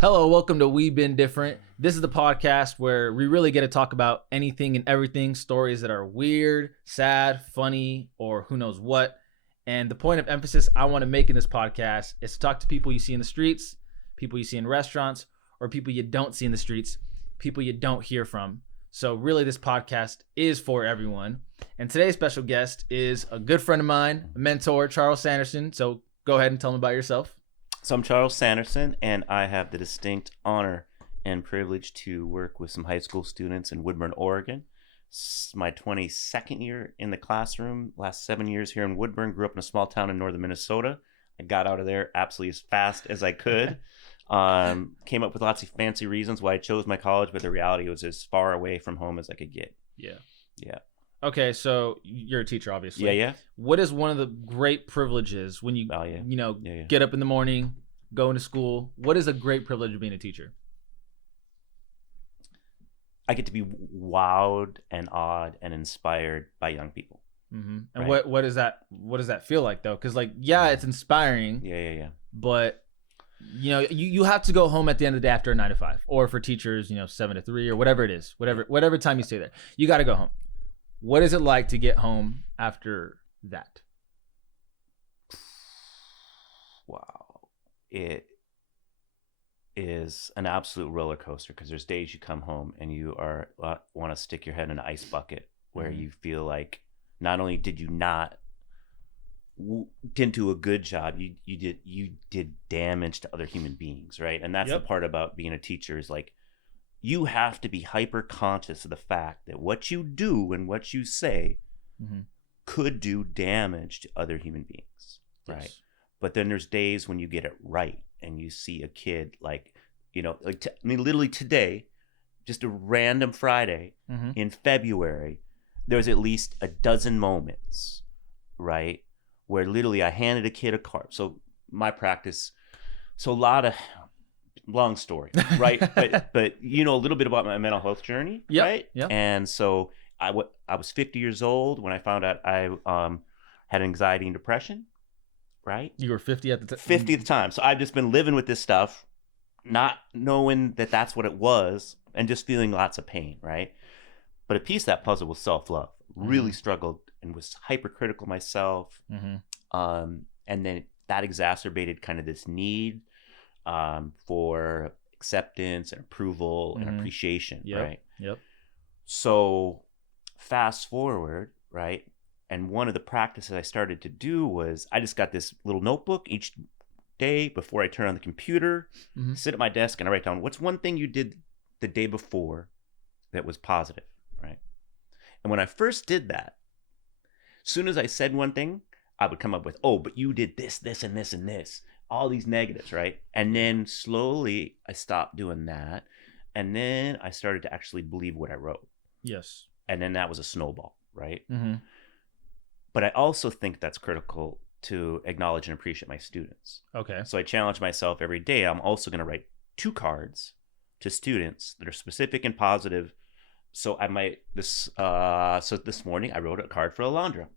Hello, welcome to We Been Different. This is the podcast where we really get to talk about anything and everything, stories that are weird, sad, funny, or who knows what. And the point of emphasis I want to make in this podcast is to talk to people you see in the streets, people you see in restaurants, or people you don't see in the streets, people you don't hear from. So really this podcast is for everyone. And today's special guest is a good friend of mine, a mentor, Charles Sanderson. So go ahead and tell them about yourself. So I'm Charles Sanderson, and I have the distinct honor and privilege to work with some high school students in Woodburn, Oregon. It's my 22nd year in the classroom, last 7 years here in Woodburn. Grew up in a small town in northern Minnesota. I got out of there absolutely as fast as I could. Came up with lots of fancy reasons why I chose my college, but the reality was as far away from home as I could get. Yeah. Okay, so you're a teacher, obviously. Yeah. What is one of the great privileges when you, get up in the morning, go into school? What is a great privilege of being a teacher? I get to be wowed and awed and inspired by young people. Mm-hmm. And right? what does that feel like though? Because it's inspiring. Yeah. But you have to go home at the end of the day after a 9 to 5, or for teachers, 7 to 3 or whatever it is, whatever time you stay there, you got to go home. What is it like to get home after that? Wow. It is an absolute roller coaster because there's days you come home and you want to stick your head in an ice bucket where you feel like not only did you didn't do a good job, you did damage to other human beings, right? And that's the part about being a teacher is like, you have to be hyper conscious of the fact that what you do and what you say could do damage to other human beings, right? Yes. But then there's days when you get it right and you see a kid literally today, just a random Friday in February, there's at least a dozen moments, right, where literally I handed a kid a card. So my practice, a lot of long story, right? but a little bit about my mental health journey, right? Yeah. And so I was 50 years old when I found out I had anxiety and depression, right? You were 50 at the time? 50 at the time. So I've just been living with this stuff, not knowing that that's what it was, and just feeling lots of pain, right? But a piece of that puzzle was self-love. Really struggled and was hypercritical myself. And then that exacerbated kind of this need for acceptance and approval and appreciation, right? Yep. So fast forward, right? And one of the practices I started to do was I just got this little notebook each day before I turn on the computer, sit at my desk and I write down what's one thing you did the day before that was positive, right? And when I first did that, as soon as I said one thing, I would come up with, but you did this, this, and this, and this. All these negatives, right? And then slowly I stopped doing that. And then I started to actually believe what I wrote. Yes. And then that was a snowball, right? Mm-hmm. But I also think that's critical to acknowledge and appreciate my students. Okay. So I challenge myself every day. I'm also going to write 2 cards to students that are specific and positive. So this morning I wrote a card for Alondra,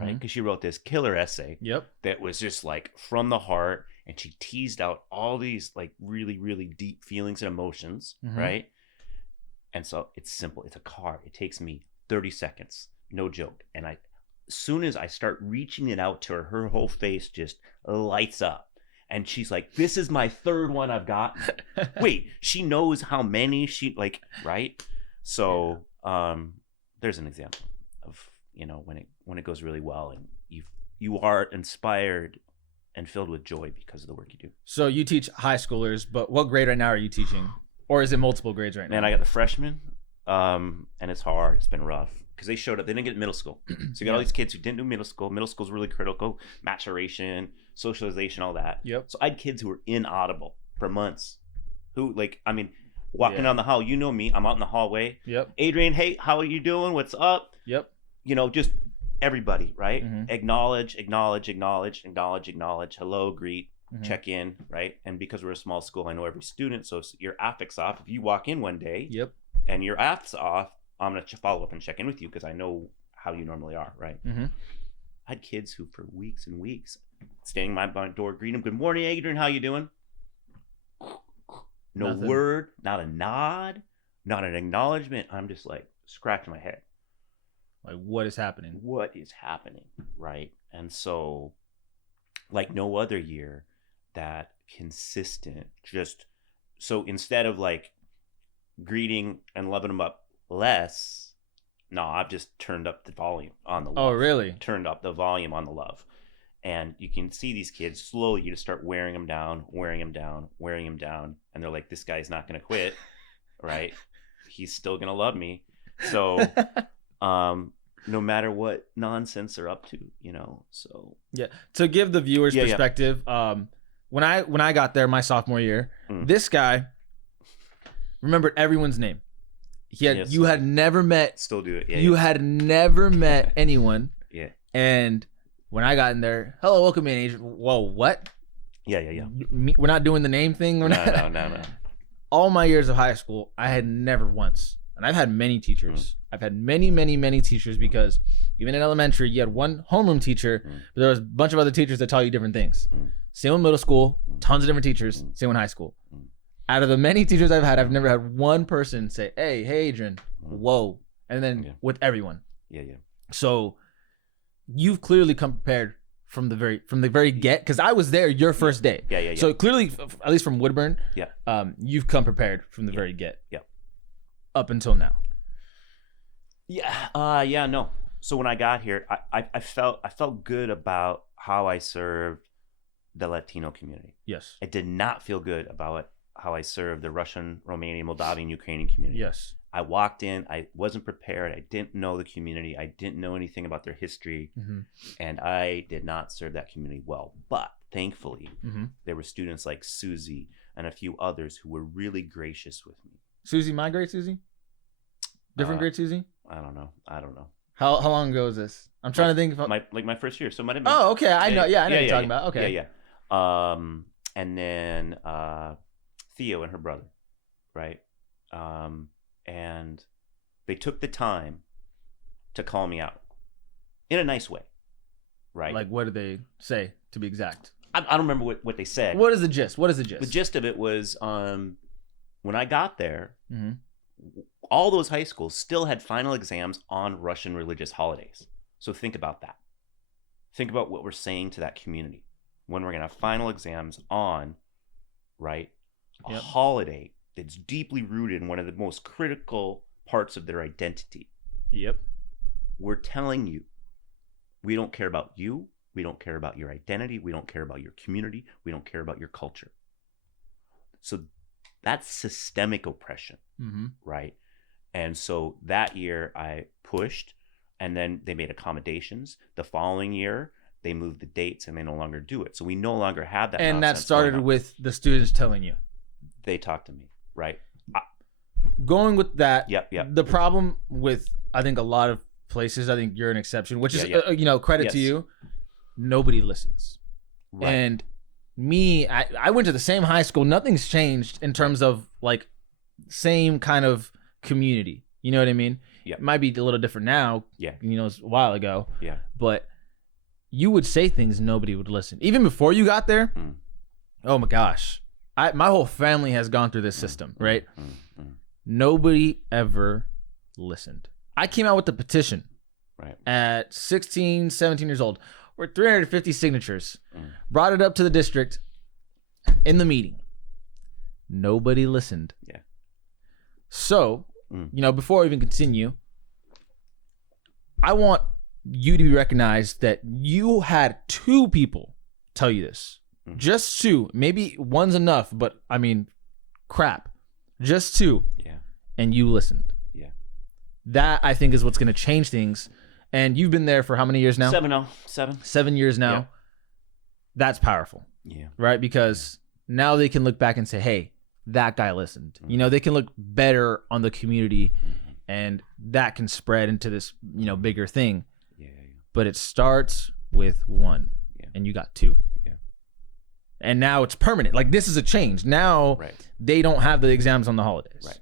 right? Because she wrote this killer essay that was just like from the heart. And she teased out all these like really, really deep feelings and emotions, right? And so it's simple. It's a card. It takes me 30 seconds, no joke. And as soon as I start reaching it out to her, her whole face just lights up. And she's like, this is my 3rd one I've got. Wait, she knows how many right? So there's an example of, when it goes really well and you are inspired and filled with joy because of the work you do. So you teach high schoolers, but what grade right now are you teaching? Or is it multiple grades right now? Man, I got the freshmen, and it's hard. It's been rough because they showed up. They didn't get middle school. So you got all these kids who didn't do middle school. Middle school is really critical. Maturation, socialization, all that. Yep. So I had kids who were inaudible for months who, walking down the hall. You know me. I'm out in the hallway. Yep. Adrian, hey, how are you doing? What's up? Yep. Just everybody, right? Acknowledge. Hello, greet, check in, right? And because we're a small school, I know every student. So your affect's off. If you walk in one day and your affect's off, I'm going to follow up and check in with you because I know how you normally are, right? I had kids who for weeks and weeks standing by my door, greeting them, good morning, Adrian, how you doing? No Nothing. word, not a nod, not an acknowledgement. I'm just like scratching my head. Like, what is happening? What is happening, right? And so, like no other year, that consistent, just so instead of like greeting and loving them up less, no, I've just turned up the volume on the love. Oh, really? Turned up the volume on the love. And you can see these kids slowly, you just start wearing them down, and they're like, this guy's not going to quit, right? He's still going to love me. So no matter what nonsense they're up to, so. Yeah. To give the viewers perspective, when I got there my sophomore year, this guy remembered everyone's name. You had never met. Still do it. You had never met anyone. Yeah. And when I got in there, hello, welcome in, Agent. Whoa, what? Yeah. We're not doing the name thing. No. All my years of high school, I had never once, and I've had many teachers. I've had many teachers, because even in elementary, you had one homeroom teacher, but there was a bunch of other teachers that taught you different things. Same with middle school, tons of different teachers. Same with high school. Out of the many teachers I've had, I've never had one person say, hey, Adrian, whoa. And then with everyone. Yeah. So you've clearly come prepared from the very get, because I was there your first day. Yeah. So clearly, at least from Woodburn, you've come prepared from the very get. Yeah. Up until now. Yeah. No. So when I got here, I felt good about how I served the Latino community. Yes. I did not feel good about how I served the Russian, Romanian, Moldavian, Ukrainian community. Yes. I walked in, I wasn't prepared. I didn't know the community. I didn't know anything about their history. And I did not serve that community well. But thankfully, there were students like Susie and a few others who were really gracious with me. Susie, my grade Susie? Different grade Susie? I don't know. How long ago is this? I'm trying to think. My first year. So it might have been. Oh, okay. I know. Yeah, I know what you're talking about. Okay. Yeah. And then Theo and her brother, right? And they took the time to call me out in a nice way, right? Like, what did they say, to be exact? I don't remember what they said. What is the gist? The gist of it was when I got there, all those high schools still had final exams on Russian religious holidays. So think about that. Think about what we're saying to that community when we're going to have final exams on, right, a holiday that's deeply rooted in one of the most critical parts of their identity. Yep. We're telling you, we don't care about you. We don't care about your identity. We don't care about your community. We don't care about your culture. So that's systemic oppression, right? And so that year I pushed, and then they made accommodations. The following year, they moved the dates and they no longer do it. So we no longer have that. And that started with the students telling you. They talked to me, right? Going with that, Yep. The problem with, I think, a lot of places, I think you're an exception, which is, credit to you. Nobody listens. Right. And me, I went to the same high school. Nothing's changed in terms of like same kind of community. You know what I mean? Yeah. It might be a little different now. Yeah. It's a while ago. Yeah. But you would say things, nobody would listen. Even before you got there, oh my gosh. My whole family has gone through this system, right? Nobody ever listened. I came out with the petition at 16, 17 years old. We're 350 signatures. Brought it up to the district in the meeting. Nobody listened. Yeah. So, before I even continue, I want you to be recognized that you had 2 people tell you this. Just 2. Maybe one's enough, but I mean, crap. Just 2. Yeah. And you listened. Yeah. That, I think, is what's going to change things. And you've been there for how many years now? 7 years now. Yeah. That's powerful. Yeah. Right? Because now they can look back and say, hey, that guy listened. They can look better on the community, and that can spread into this, bigger thing. Yeah. But it starts with 1, and you got 2. And now it's permanent. Like, this is a change. Now they don't have the exams on the holidays. Right.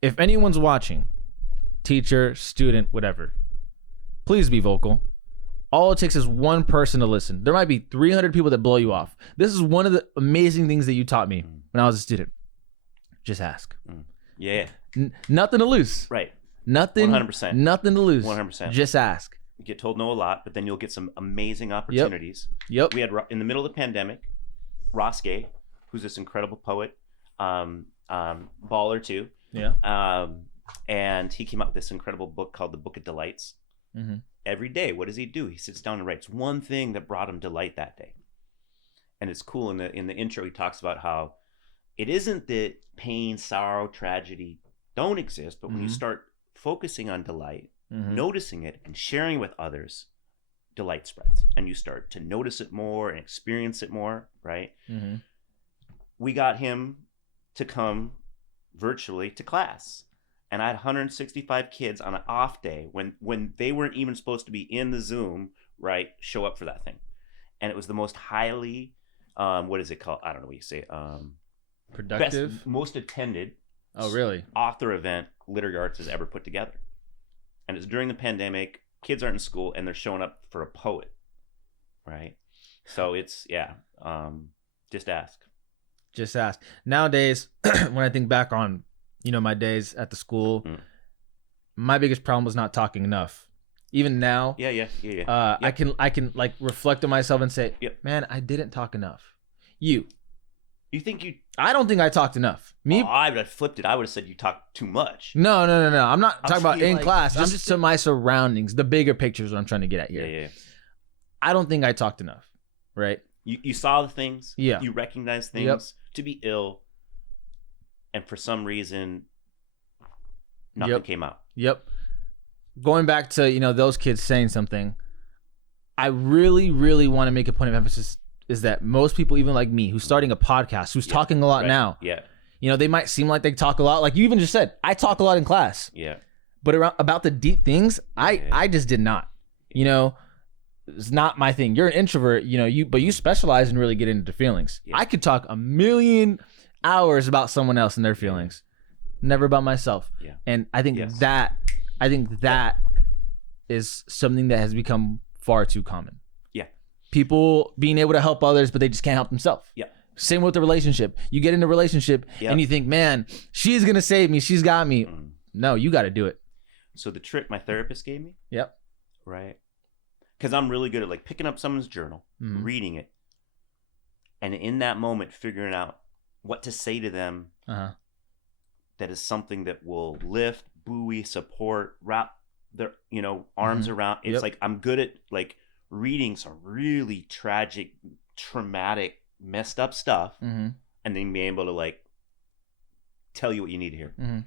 If anyone's watching, teacher, student, whatever, please be vocal. All it takes is 1 person to listen. There might be 300 people that blow you off. This is one of the amazing things that you taught me. when I was a student. Just ask. Yeah. Nothing to lose. Right. Nothing. 100%. Nothing to lose. 100%. Just ask. You get told no a lot, but then you'll get some amazing opportunities. Yep. We had, in the middle of the pandemic, Ross Gay, who's this incredible poet, baller too. Yeah. And he came up with this incredible book called The Book of Delights. Mm-hmm. Every day, what does he do? He sits down and writes one thing that brought him delight that day. And it's cool. In the intro, he talks about how it isn't that pain, sorrow, tragedy don't exist, but when you start focusing on delight, noticing it and sharing with others, delight spreads, and you start to notice it more and experience it more, right? We got him to come virtually to class, and I had 165 kids on an off day when they weren't even supposed to be in the Zoom, right, show up for that thing. And it was the most highly what is it called? I don't know what you say. Productive? Best, most attended Oh, really? author event Literary Arts has ever put together. And it's during the pandemic. Kids aren't in school, and they're showing up for a poet, right? So it's, just ask. Just ask. Nowadays, when I think back on, my days at the school, my biggest problem was not talking enough. Even now, I can like reflect on myself and say, man, I didn't talk enough. You think I don't think I talked enough. Me? I would have flipped it. I would have said you talked too much. No. I'm not talking about in class. I'm just to my surroundings. The bigger picture is what I'm trying to get at here. Yeah. I don't think I talked enough, right? You saw the things. Yeah. You recognized things to be ill, and for some reason, nothing came out. Yep. Going back to, those kids saying something, I really, really want to make a point of emphasis is that most people, even like me, who's starting a podcast, who's talking a lot now, they might seem like they talk a lot. Like you even just said, I talk a lot in class. Yeah. But about the deep things, I just did not. It's not my thing. You're an introvert, but you specialize in really getting into feelings. Yeah. I could talk a million hours about someone else and their feelings, never about myself. Yeah. And I think that is something that has become far too common. Yeah. People being able to help others, but they just can't help themselves. Yeah. Same with the relationship. You get into a relationship and you think, man, she's going to save me. She's got me. No, you got to do it. So the trick my therapist gave me. Yep. Right. Because I'm really good at like picking up someone's journal, reading it, and in that moment figuring out what to say to them that is something that will lift, buoy, support, wrap their arms around. It's like I'm good at like reading some really tragic, traumatic, messed up stuff, and then being able to like tell you what you need to hear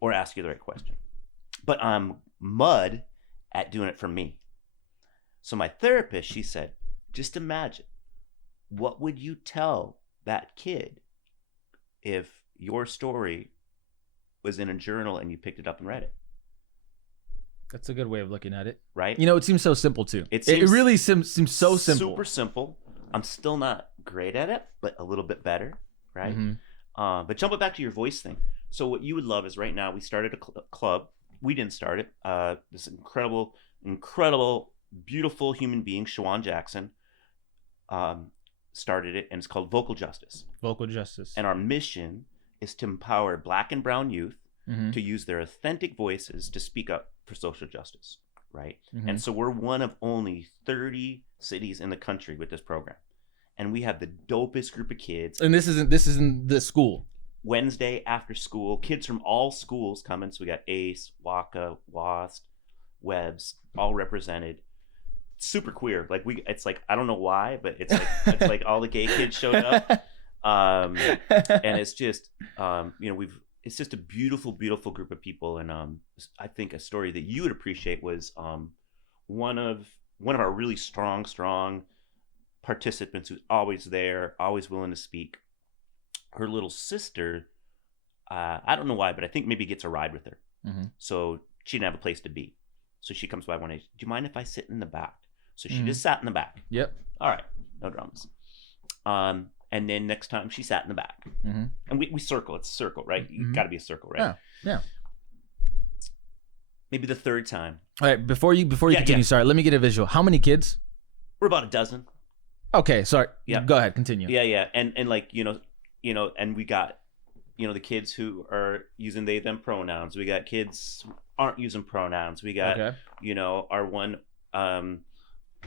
or ask you the right question. But I'm mud at doing it for me. So my therapist, she said, just imagine, what would you tell that kid if your story was in a journal and you picked it up and read it? That's a good way of looking at it. Right? It seems so simple too. It really seems so simple. Super simple. I'm still not great at it, but a little bit better, right? But jumping back to your voice thing. So what you would love is right now we started a club. We didn't start it. This incredible, beautiful human being, Shawan Jackson, started it, and it's called Vocal Justice. Vocal Justice. And our mission is to empower Black and Brown youth to use their authentic voices to speak up for social justice, right? And so we're one of only 30 cities in the country with this program, and we have the dopest group of kids. And this isn't the school. Wednesday after school, kids from all schools coming. So we got ACE, WACA, WAST, Webbs, all represented. Super queer. Like it's like I don't know why, but it's like all the gay kids showed up, and it's just it's just a beautiful group of people. And I think a story that you would appreciate was one of our really strong participants who's always there, always willing to speak. Her little sister, I don't know why, but I think maybe gets a ride with her. So she didn't have a place to be. So she comes by one day. Do you mind if I sit in the back? So she just sat in the back. Yep. All right. No dramas. And then next time she sat in the back. And we circle. It's a circle, right? You got to be a circle, right? Yeah. Maybe the third time. All right. Before you continue, sorry, let me get a visual. How many kids? We're about a dozen. Okay. Sorry. Yeah. Go ahead. Continue. Yeah. And like, and we got, the kids who are using they them pronouns. We got kids who aren't using pronouns. We got, Okay. our one,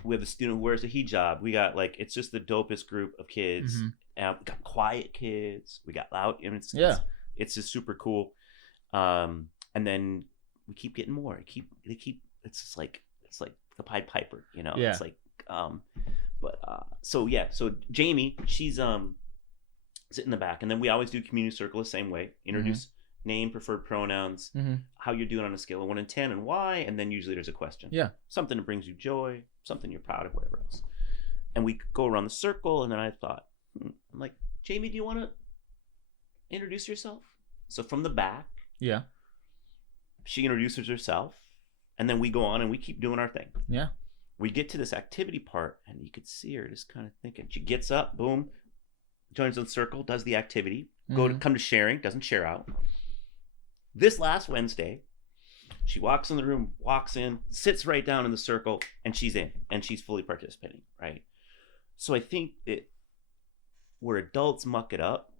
we have a student who wears a hijab. We got it's just the dopest group of kids. Mm-hmm. We got quiet kids. We got loud. It's just super cool. And then we keep getting more. It's just it's like the Pied Piper, Yeah. It's like, so Jamie, she's sit in the back, and then we always do community circle the same way. Introduce name, preferred pronouns, how you're doing on a scale of 1 to 10, and why, and then usually there's a question. Yeah. Something that brings you joy, something you're proud of, whatever else. And we go around the circle, and then I thought, I'm like, Jamie, do you want to introduce yourself? So from the back, Yeah. she introduces herself, and then we go on and we keep doing our thing. Yeah. We get to this activity part, and you could see her just kind of thinking. She gets up, boom, joins the circle, does the activity, come to sharing, doesn't share out. This last Wednesday, she walks in the room, walks in, sits right down in the circle, and she's in, and she's fully participating, right? So I think that where adults muck it up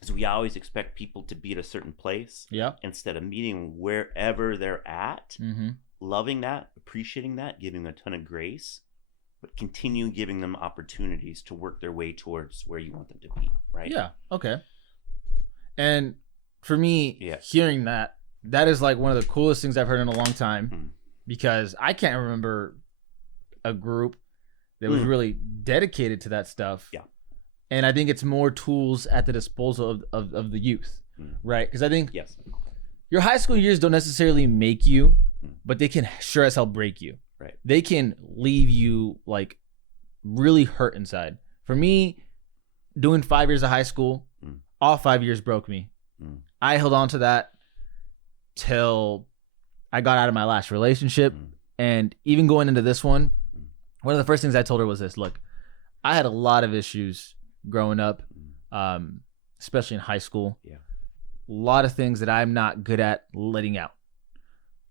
is we always expect people to be at a certain place, Yeah. instead of meeting wherever they're at, Mm-hmm. loving that, appreciating that, giving them a ton of grace, but continue giving them opportunities to work their way towards where you want them to be, right? Yeah. Okay. And for me, Yeah. hearing that is like one of the coolest things I've heard in a long time, Mhm. because I can't remember a group that was really dedicated to that stuff. Yeah. And I think it's more tools at the disposal of the youth, right? Because I think Yes. your high school years don't necessarily make you, Mm. but they can sure as hell break you. Right. They can leave you like really hurt inside. For me, doing 5 years of high school, all 5 years broke me. I held on to that till I got out of my last relationship. And even going into this one of the first things I told her was this: look, I had a lot of issues growing up, especially in high school. Yeah. A lot of things that I'm not good at letting out.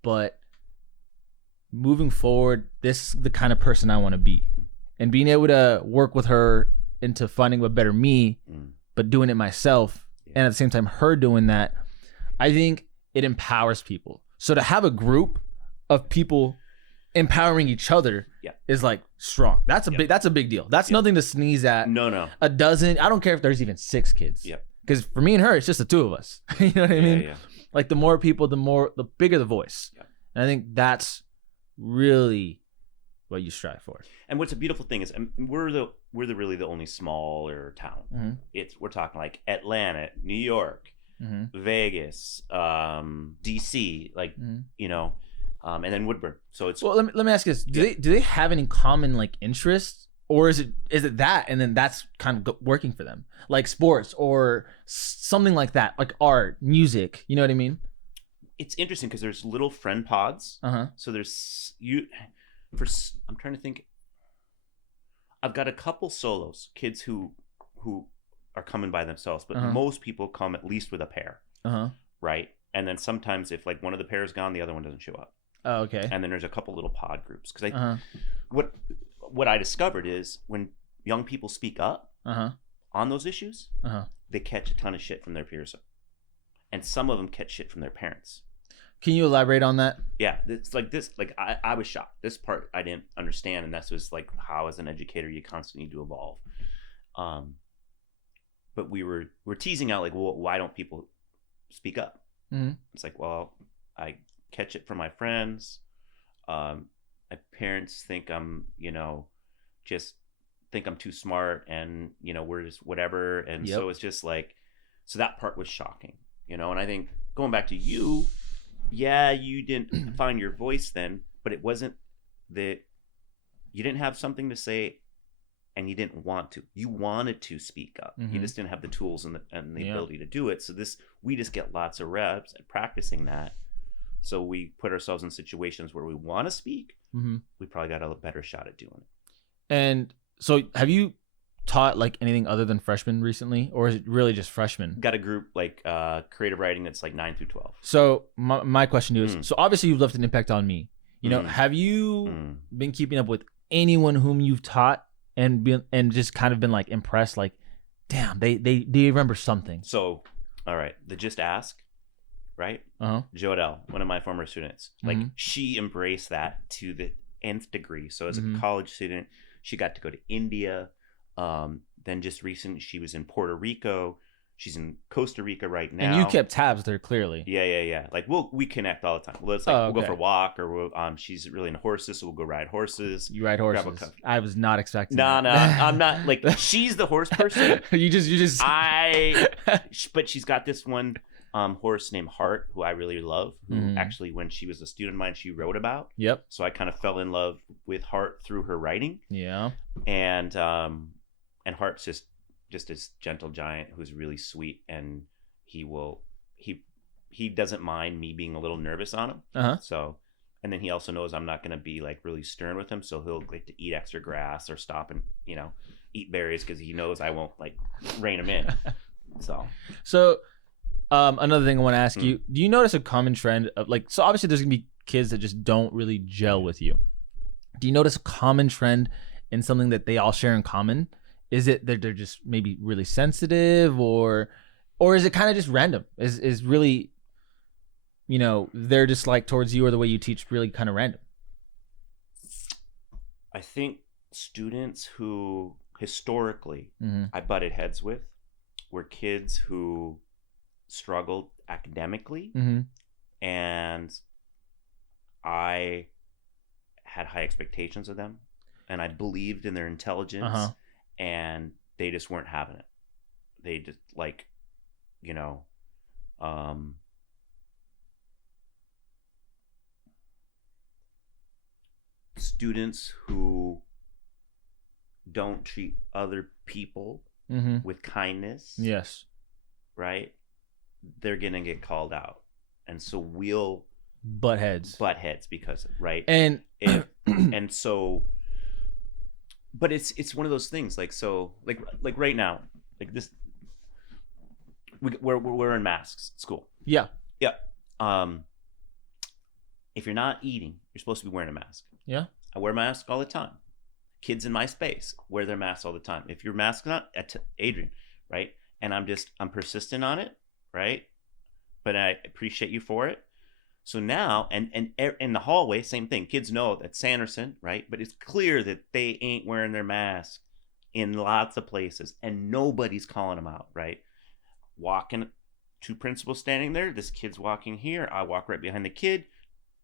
But moving forward, this is the kind of person I want to be. And being able to work with her into finding a better me, but doing it myself, and at the same time her doing that, I think it empowers people. So to have a group of people empowering each other is like strong. That's a big deal. That's nothing to sneeze at. No. A dozen, I don't care if there's even 6 kids. Yeah. Because for me and her, it's just the two of us. You know what I mean? Yeah. Like the more people, the bigger the voice. Yeah. And I think that's really what you strive for. And what's a beautiful thing is, we're really the only smaller town. We're talking like Atlanta, New York, Vegas, DC, and then Woodburn. So it's well. Let me ask you this: do they have any common like interests, or is it that, and then that's kind of working for them, like sports or something like that, like art, music? You know what I mean? It's interesting because there's little friend pods. So there's I'm trying to think. I've got a couple solos, kids who are coming by themselves, but most people come at least with a pair, right? And then sometimes if like one of the pairs gone, the other one doesn't show up. Oh, okay. And then there's a couple little pod groups because what I discovered is when young people speak up on those issues, they catch a ton of shit from their peers, and some of them catch shit from their parents. Can you elaborate on that? Yeah, it's like this. Like I was shocked. This part I didn't understand, and that's just like how, as an educator, you constantly need to evolve. But we're teasing out like, well, why don't people speak up? It's like, well, I catch it from my friends. My parents think I'm, just think I'm too smart, and we're just whatever. And so it's just like, so that part was shocking, And I think going back to you. Yeah, you didn't find your voice then, but it wasn't that you didn't have something to say and you didn't want to. You wanted to speak up. You just didn't have the tools and the ability to do it. So we just get lots of reps at practicing that. So we put ourselves in situations where we want to speak. We probably got a better shot at doing it. And so have you taught like anything other than freshmen recently, or is it really just freshmen? Got a group like creative writing that's like 9 through 12. So my question to you is, so obviously you've left an impact on me. Have you been keeping up with anyone whom you've taught and just kind of been like impressed, like damn, they remember something. So, all right, the Just Ask, right? Uh-huh. Jodelle, one of my former students, like she embraced that to the nth degree. So as a college student, she got to go to India. Then just recently, she was in Puerto Rico. She's in Costa Rica right now. And you kept tabs there, clearly. Yeah. Like we connect all the time. We'll go for a walk, or she's really into horses, so we'll go ride horses. You ride horses. I was not expecting. No, I'm not. Like she's the horse person. you just. But she's got this one horse named Hart, who I really love. Who actually, when she was a student of mine, she wrote about. Yep. So I kind of fell in love with Hart through her writing. Yeah. And Hart's just this gentle giant who's really sweet, and he doesn't mind me being a little nervous on him. So, and then he also knows I'm not going to be like really stern with him, so he'll like to eat extra grass or stop and eat berries because he knows I won't like rein him in. So another thing I want to ask you, do you notice a common trend of like, so obviously there's gonna be kids that just don't really gel with you. Do you notice a common trend in something that they all share in common? Is it that they're just maybe really sensitive, or is it kind of just random? Is really, they're just like towards you or the way you teach really kind of random? I think students who historically I butted heads with were kids who struggled academically, and I had high expectations of them, and I believed in their intelligence. And they just weren't having it. They just like, students who don't treat other people with kindness. Yes. Right? They're going to get called out. And so we'll butt heads because, right? And so, but it's one of those things, like, so like right now, like this, we're in masks at school. Yeah. If you're not eating, you're supposed to be wearing a mask. Yeah. I wear a mask all the time. Kids in my space wear their masks all the time. If your mask's not, Adrian, right? And I'm persistent on it, right? But I appreciate you for it. So now, and in the hallway, same thing. Kids know that's Sanderson, right? But it's clear that they ain't wearing their mask in lots of places, and nobody's calling them out, right? Walking, two principals standing there. This kid's walking here. I walk right behind the kid.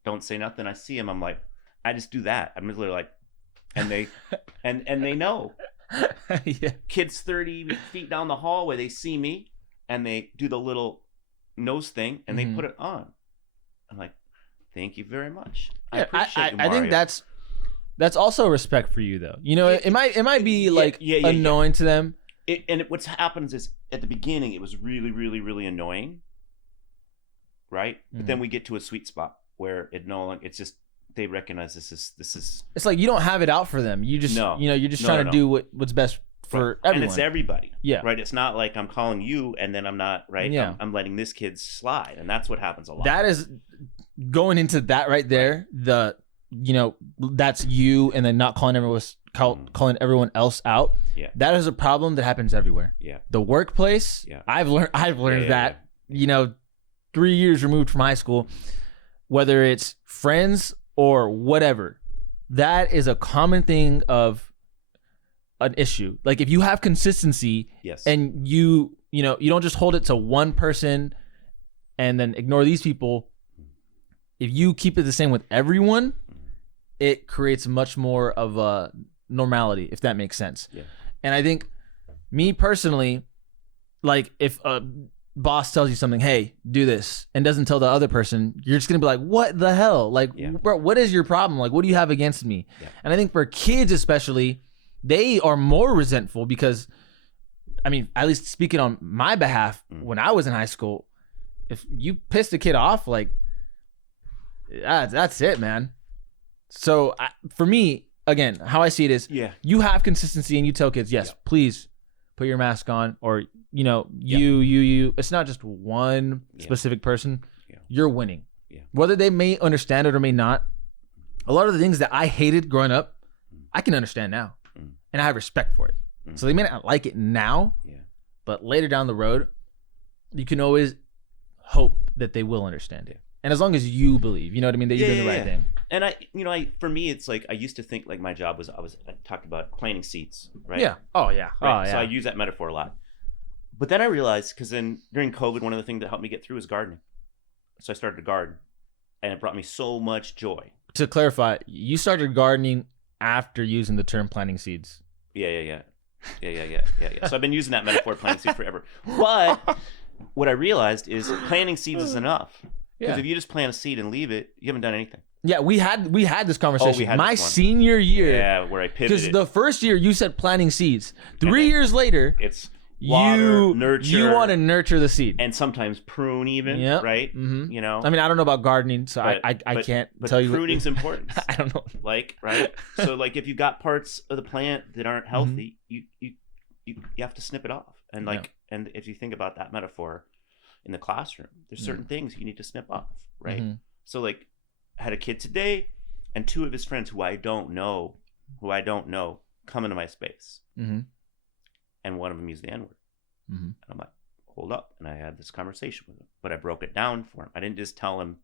Don't say nothing. I see him. I'm like, I just do that. I'm literally like, and they, and they know. Yeah. Kids 30 feet down the hallway, they see me, and they do the little nose thing, and they put it on. I'm like, thank you very much. I appreciate you, Mario. I think that's also respect for you, though. It might be annoying to them. What happens is at the beginning it was really, really, really annoying, right? But then we get to a sweet spot where it's just they recognize this is. It's like you don't have it out for them. You just you're just trying to do what's best for everyone. And it's everybody. Yeah. Right. It's not like I'm calling you and then I'm not, right. Yeah. I'm letting this kid slide, and that's what happens a lot. That is going into that right there. Right. That's you, and then not calling everyone else out. Yeah. That is a problem that happens everywhere. Yeah. The workplace. Yeah. I've learned that. 3 years removed from high school, whether it's friends or whatever, that is a common thing of an issue. Like if you have consistency, yes, and you don't just hold it to one person and then ignore these people. If you keep it the same with everyone, it creates much more of a normality, if that makes sense. Yeah. And I think, me personally, like if a boss tells you something, hey, do this, and doesn't tell the other person, you're just gonna be like, what the hell? Like, bro, what is your problem? Like, what do you have against me? Yeah. And I think for kids especially, they are more resentful because, I mean, at least speaking on my behalf, when I was in high school, if you pissed a kid off, like, that's it, man. So for me, again, how I see it is, you have consistency and you tell kids, yes, please put your mask on, or you. It's not just one specific person. Yeah. You're winning. Yeah. Whether they may understand it or may not. A lot of the things that I hated growing up, I can understand now, and I have respect for it. So they may not like it now, but later down the road, you can always hope that they will understand it. And as long as you believe, you know what I mean, that you're doing the right thing. And for me, it's like I used to think like my job was I talked about planting seeds, right? Yeah. Oh yeah. Right? Oh yeah. So I use that metaphor a lot. But then I realized, because then during COVID, one of the things that helped me get through was gardening. So I started to garden, and it brought me so much joy. To clarify, you started gardening after using the term planting seeds. Yeah. So I've been using that metaphor, planting seeds, forever. But what I realized is planting seeds is enough. Because if you just plant a seed and leave it, you haven't done anything. Yeah, we had this conversation. We had my this one. senior year. Yeah, where I pivoted. Because the first year you said planting seeds. 3 years later, it's water, nurture. You want to nurture the seed. And sometimes prune even, right? Mm-hmm. You know? I mean, I don't know about gardening, so I can't tell you. But pruning's important. I don't know. Like, right? So like if you got parts of the plant that aren't healthy, you have to snip it off. And like and if you think about that metaphor in the classroom, there's certain things you need to snip off, right? Mm-hmm. So like I had a kid today and 2 of his friends who I don't know come into my space. Mm-hmm. And one of them used the N-word. Mm-hmm. And I'm like, hold up. And I had this conversation with him, but I broke it down for him. I didn't just tell him,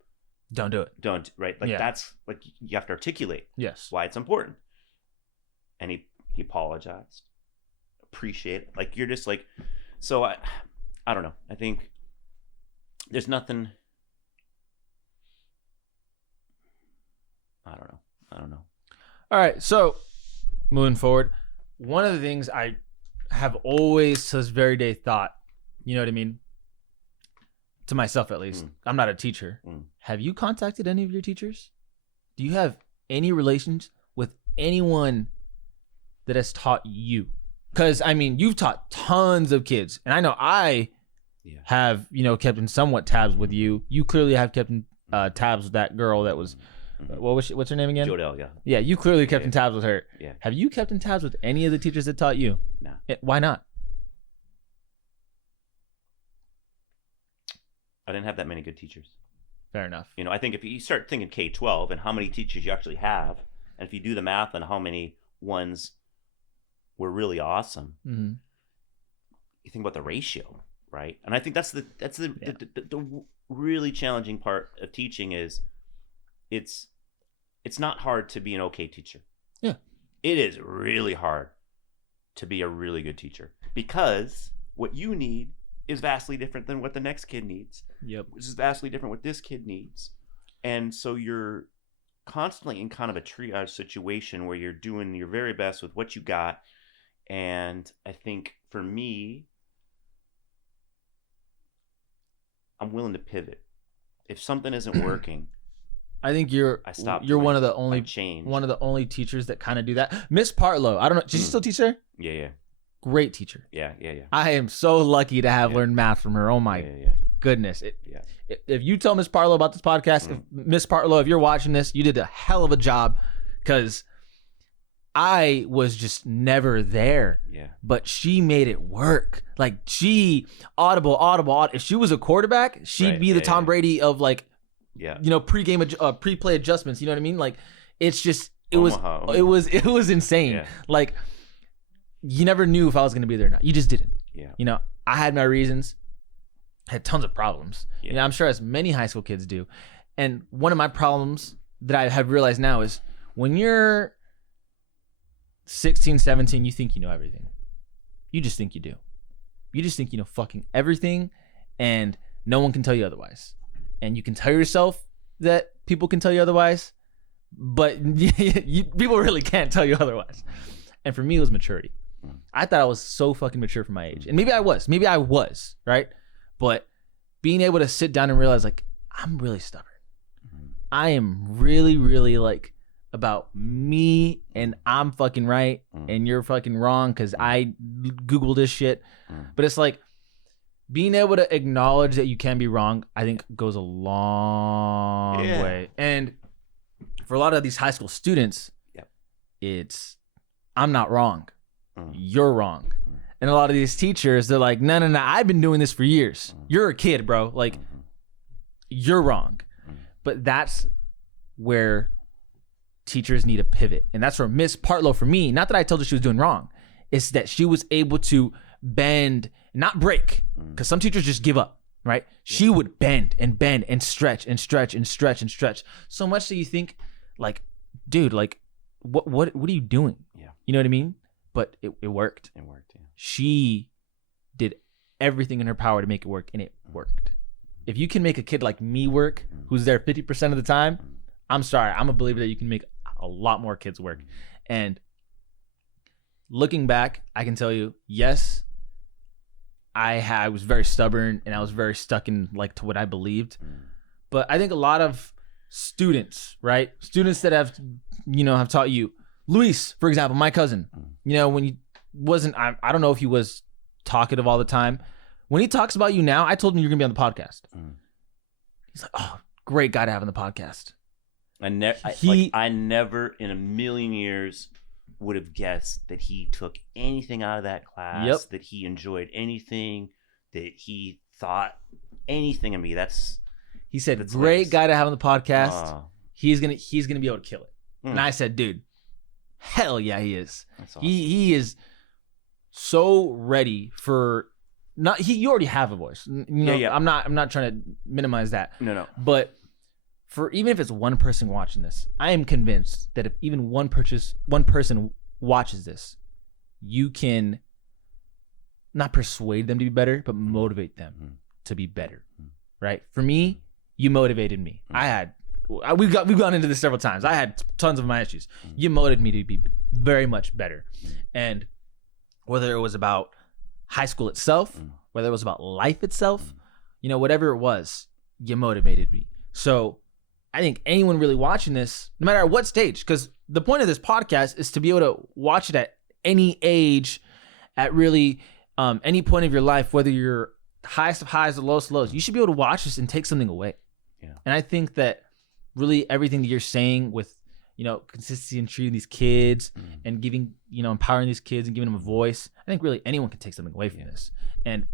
don't do it. Don't, right? Like that's like, you have to articulate why it's important. And he apologized. Appreciate it. Like, you're just like, so I don't know. I think there's nothing. I don't know. All right. So moving forward, one of the things I have always to this very day thought, you know what I mean? To myself, at least. I'm not a teacher. Have you contacted any of your teachers? Do you have any relations with anyone that has taught you? Because, I mean, you've taught tons of kids. And I know I have, kept in somewhat tabs with you. You clearly have kept in tabs with that girl that was, what's her name again? Jodelle, yeah. Yeah, you clearly kept in tabs with her. Yeah. Have you kept in tabs with any of the teachers that taught you? No. Why not? I didn't have that many good teachers. Fair enough. I think if you start thinking K-12 and how many teachers you actually have, and if you do the math on how many ones were really awesome, you think about the ratio, right? And I think that's the really challenging part of teaching is it's not hard to be an okay teacher. Yeah. It is really hard to be a really good teacher because what you need is vastly different than what the next kid needs. Yep. Which is vastly different what this kid needs. And so you're constantly in kind of a triage situation where you're doing your very best with what you got. And I think for me, I'm willing to pivot. If something isn't working, I think you're one of the only teachers that kind of do that. Miss Partlow, I don't know, does she still teach there? Yeah. Great teacher. Yeah. I am so lucky to have learned math from her. Oh my goodness. If you tell Miss Partlow about this podcast, Miss Partlow, if you're watching this, you did a hell of a job because I was just never there. Yeah. But she made it work. Like she audible. If she was a quarterback, she'd be the Tom Brady of like, pre-play adjustments. You know what I mean? Like it's just it was insane. Yeah. Like you never knew if I was going to be there or not. You just didn't. Yeah. I had my reasons. Had tons of problems. Yeah. I'm sure as many high school kids do. And one of my problems that I have realized now is when you're 16, 17, you think you know everything. You just think you do. You just think you know fucking everything and no one can tell you otherwise. And you can tell yourself that people can tell you otherwise, but people really can't tell you otherwise. And for me, it was maturity. I thought I was so fucking mature for my age. And maybe I was, right? But being able to sit down and realize, like, I'm really stubborn. I am really, really, like, about me, and I'm fucking right, and you're fucking wrong because I Googled this shit. But it's like, being able to acknowledge that you can be wrong, I think goes a long way. And for a lot of these high school students, it's, I'm not wrong. You're wrong. And a lot of these teachers, they're like, no, I've been doing this for years. You're a kid, bro. Like, you're wrong. But that's where teachers need to pivot. And that's where Miss Partlow, for me, not that I told her she was doing wrong, it's that she was able to bend not break, because some teachers just give up, right? She would bend and bend and stretch and stretch and stretch and stretch, so much that you think, like, dude, like, what are you doing? Yeah. You know what I mean? But it worked. It worked. Yeah. She did everything in her power to make it work, and it worked. If you can make a kid like me work, who's there 50% of the time, I'm sorry, I'm a believer that you can make a lot more kids work. And looking back, I can tell you, yes, I was very stubborn and I was very stuck in like to what I believed. But I think a lot of students, right? Students that have taught you. Luis, for example, my cousin, when he wasn't, I don't know if he was talkative all the time. When he talks about you now, I told him you're going to be on the podcast. He's like, oh, great guy to have on the podcast. I never in a million years would have guessed that he took anything out of that class, that he enjoyed anything, that he thought anything of me. He said, great guy to have on the podcast. He's gonna be able to kill it. And I said, dude, hell yeah, he is. That's awesome. He is so ready for you already have a voice. Yeah. I'm not trying to minimize that. No. But even if it's one person watching this, I am convinced that if even one person watches this, you can not persuade them to be better, but motivate them to be better. Right? For me, you motivated me. We've gone into this several times. I had tons of my issues. You motivated me to be very much better. And whether it was about high school itself, whether it was about life itself, whatever it was, you motivated me. So I think anyone really watching this, no matter what stage, because the point of this podcast is to be able to watch it at any age, at really any point of your life, whether you're highest of highs or lowest of lows, you should be able to watch this and take something away. Yeah. And I think that really everything that you're saying with, consistency and treating these kids and giving, empowering these kids and giving them a voice, I think really anyone can take something away from this. And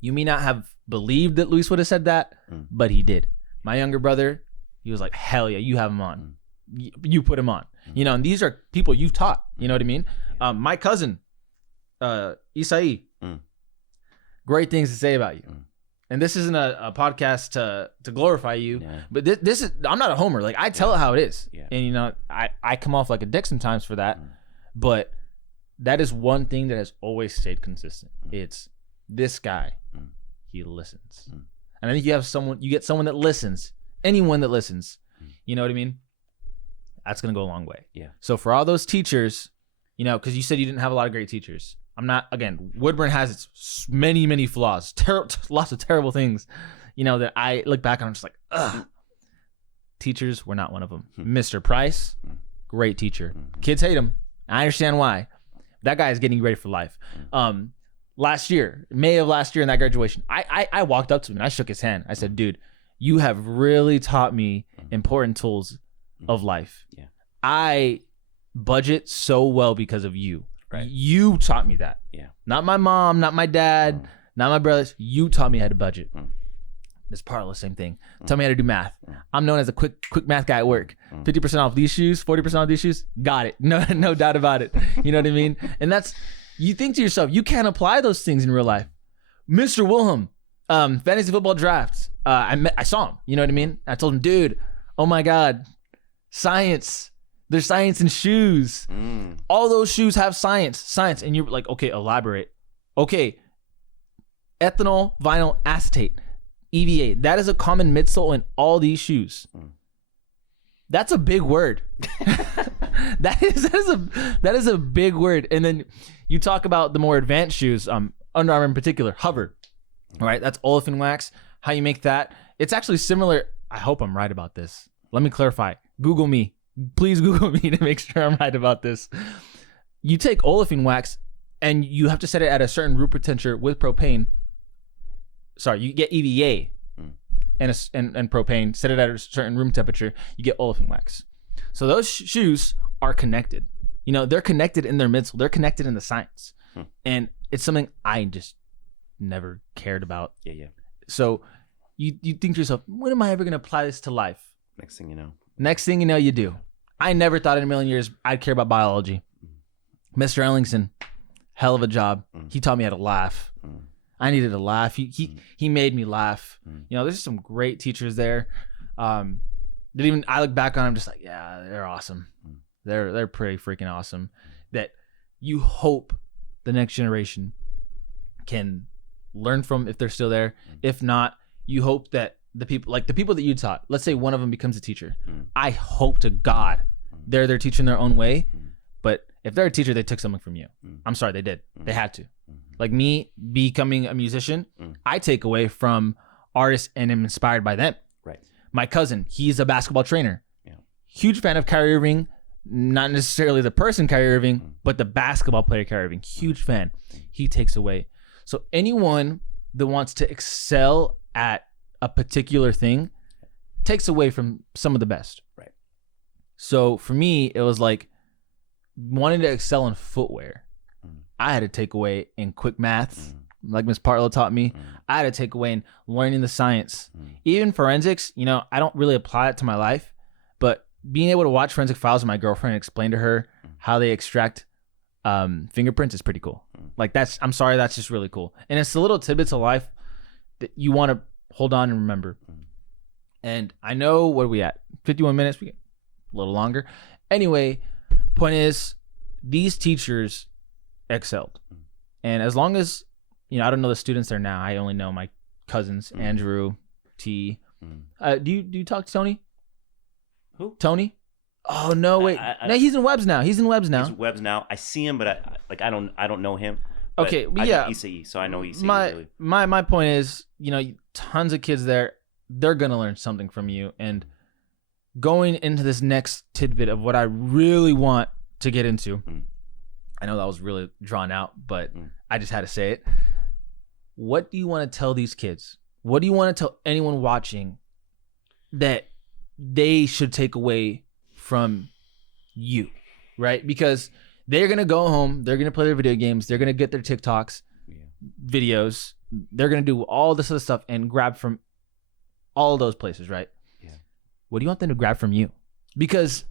you may not have believed that Luis would have said that, but he did. My younger brother, he was like, hell yeah, you have him on. You put him on. And these are people you've taught. You know what I mean? My cousin, Isai, great things to say about you. And this isn't a podcast to glorify you, but this is, I'm not a homer. Like, I tell it how it is. Yeah. And, I come off like a dick sometimes for that, but that is one thing that has always stayed consistent. It's this guy, he listens. And I think you get someone that listens, anyone that listens, you know what I mean? That's going to go a long way. Yeah. So for all those teachers, because you said you didn't have a lot of great teachers. Woodburn has its many, many flaws, lots of terrible things, that I look back on, I'm just like, ugh. Teachers were not one of them. Mr. Price, great teacher. Kids hate him. I understand why. That guy is getting you ready for life. May of last year in that graduation, I walked up to him and I shook his hand. I said, dude, you have really taught me important tools of life. Yeah. I budget so well because of you. Right. You taught me that. Yeah. Not my mom, not my dad, not my brothers. You taught me how to budget. It's part of the same thing. Tell me how to do math. I'm known as a quick math guy at work. 50% off these shoes, 40% off these shoes. Got it. No doubt about it. You know what I mean? And you think to yourself, you can't apply those things in real life. Mr. Wilhelm, fantasy football drafts. I saw him. You know what I mean? I told him, dude, oh my God, science. There's science in shoes. All those shoes have science. And you're like, okay, elaborate. Okay, ethanol, vinyl acetate, EVA. That is a common midsole in all these shoes. That's a big word. that is a big word. And then you talk about the more advanced shoes, Under Armour in particular, Hover. All right, that's olefin wax. How you make that? It's actually similar. I hope I'm right about this. Let me clarify. Google me. Please Google me to make sure I'm right about this. You take olefin wax and you have to set it at a certain room temperature with propane. Sorry, you get EVA and propane, set it at a certain room temperature, you get olefin wax. So those shoes are connected. They're connected in their midsole. They're connected in the science. And it's something I just never cared about. Yeah. So you think to yourself, when am I ever going to apply this to life? Next thing you know, you do. I never thought in a million years I'd care about biology. Mr. Ellingson, hell of a job. He taught me how to laugh. I needed to laugh. He made me laugh. Mm. You know, there's some great teachers there. That even I look back on, I'm just like, yeah, they're awesome. Mm. They're pretty freaking awesome. That you hope the next generation can learn from if they're still there. If not, you hope that the people that you taught, let's say one of them becomes a teacher. I hope to God they're teaching their own way. But if they're a teacher, they took something from you. I'm sorry, they did. They had to. Like me becoming a musician, I take away from artists and am inspired by them. Right. My cousin, he's a basketball trainer. Yeah. Huge fan of Kyrie Irving. Not necessarily the person Kyrie Irving, but the basketball player Kyrie Irving. Huge fan. He takes away. So anyone that wants to excel at a particular thing takes away from some of the best. Right. So for me, it was like wanting to excel in footwear. I had to take away in quick maths, like Miss Partlow taught me. I had to take away in learning the science. Even forensics, you know, I don't really apply it to my life, but being able to watch Forensic Files with my girlfriend and explain to her how they extract fingerprints is pretty cool. Like that's just really cool. And it's the little tidbits of life that you want to hold on and remember. And I know, what are we at? 51 minutes? We get a little longer. Anyway, point is, these teachers excelled. And as long as, you know, I don't know the students there now. I only know my cousins, Andrew, T. Do you talk to Tony? Who? Tony? Oh no, wait. No, he's in Webs now. He's in Webs now. I see him, but I don't know him. But okay, I yeah. ECE, so I know ECE. My point is, you know, tons of kids there, they're gonna learn something from you. And going into this next tidbit of what I really want to get into, I know that was really drawn out, but I just had to say it. What do you want to tell these kids? What do you want to tell anyone watching that they should take away from you, right? Because they're going to go home, they're going to play their video games, they're going to get their TikToks, videos, they're going to do all this other stuff and grab from all those places, right? Yeah. What do you want them to grab from you? Because